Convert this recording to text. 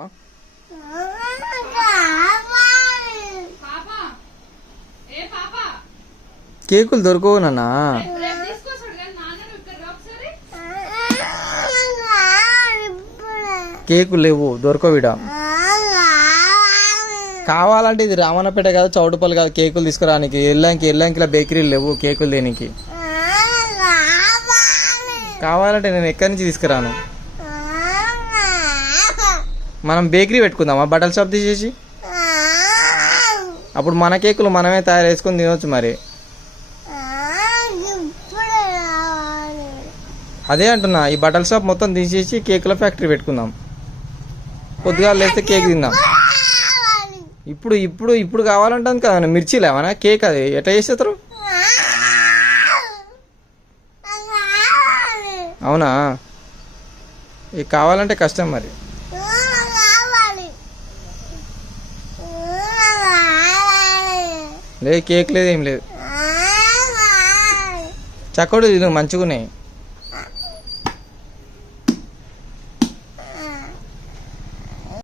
తీసుకురావా? కేకులు దొరకవు నాన్న. కేకులు లేవు, దొరకవిడా. కావాలంటే ఇది రామన్నపేట కాదు, చౌటుపల్లి కాదు, కేకులు తీసుకురానికి. ఎల్లంకిలా బేకరీలు లేవు కేకులు దేనికి. కావాలంటే నేను ఎక్కడి నుంచి తీసుకురాను. మనం బేకరీ పెట్టుకుందామా బట్టల షాప్ తీసేసి? అప్పుడు మన కేకులు మనమే తయారు చేసుకొని తినవచ్చు. మరి అదే అంటున్నా, ఈ బట్టల షాప్ మొత్తం తీసేసి కేకుల ఫ్యాక్టరీ పెట్టుకుందాం. పొద్దుగా లేస్తే కేక్ తిందాం. ఇప్పుడు ఇప్పుడు ఇప్పుడు కావాలంటాను కదా, మిర్చి లేవనా? కేక్ అది ఎట్లా చేస్తారు? అవునా? ఇది కావాలంటే కష్టం మరి. లేదు కేక్ లేదు, ఏం లేదు. చక్కడు తిను, మంచిగా ఉన్నాయి.